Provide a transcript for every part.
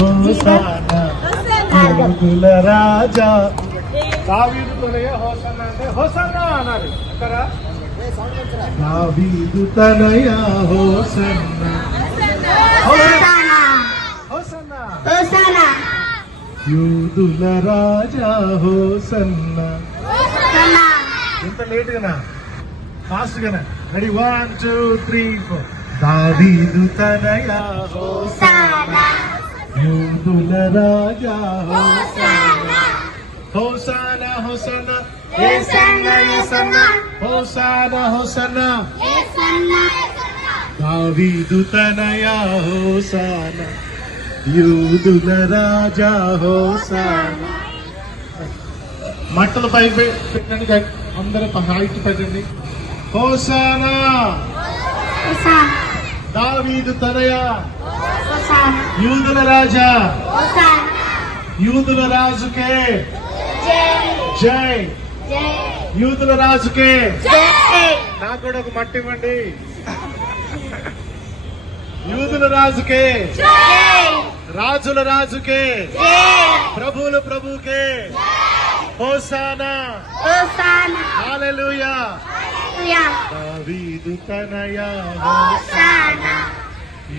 Hosanna యూదుల రాజా. దావీదు తనయ హోసన్నా అంటే హోసన్నా అనాలి అంటారా? దావీదు తనయ హోసన్నా హోసన్నా యూదుల రాజా హోసన్నా. ఎంత లేట్ గానా ఫాస్ట్ గానా? రెడీ 1 2 3 4. దావీదు తనయ హోసన్నా యూదుల రాజా హోసన్నా. హోసానా హోసానా యేసన్నా యేసన్నా హోసానా హోసానా దావీదు తనయ హోసానా యూదుల రాజా హోసానా. మట్టలు పై పెట్టండి, అందరూ హైట్ పెట్టండి. హోసానా దావీదు తనయ యూదుల రాజా. యూదుల రాజుకే జై. యూదుల రాజుకే. నాకు కూడా ఒక మట్టి ఇవ్వండి. యూదుల రాజుకే, రాజుల రాజుకే, ప్రభువుల ప్రభుకే హోసానా. హల్లెలూయా. దావీదు తనయ హోసానా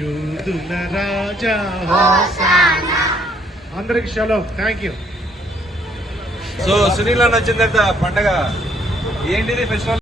యూదుల రాజా హోసానా. అందరికి షలోమ్. Thank you. సో సునీల్ నచ్చిందంట పండగ ఏంటిది ఫెస్టివల్?